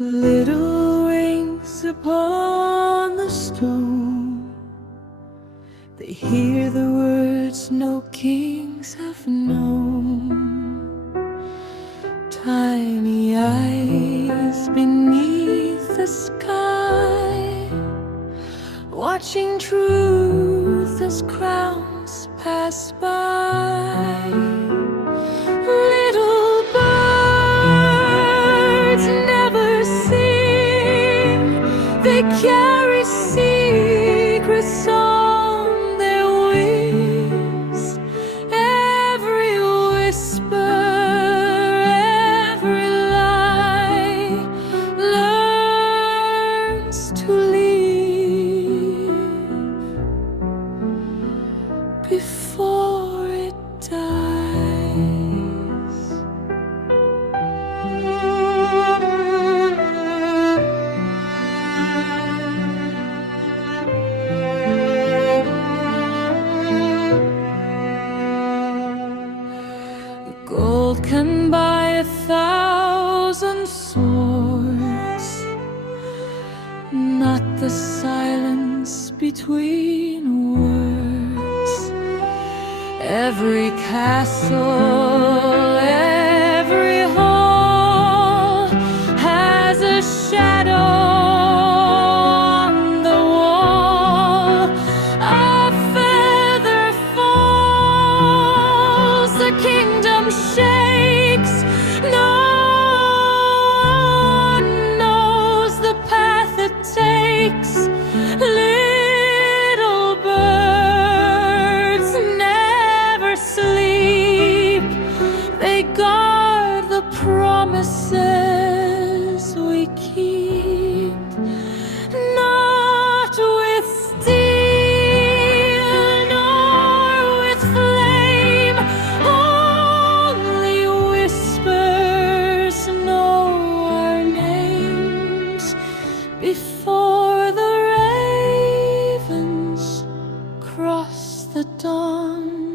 Little rings upon the stone, they hear the words no kings have known. Tiny eyes beneath the sky, watching truth as crowns pass by. Little birds never sing, they carry secrets on their wings. Every whisper, every lie learns to leave before it dies. Gold can buy 1,000 swords, not the silence between words. Every castle, every hall has a shadow on the wall. A feather falls, the kingdom shakes. No one knows the path it takes. Little birds never sleep, they guard the promises we keep. Not with steel nor with flame, only whispers know our names before the ravens cross the dawn.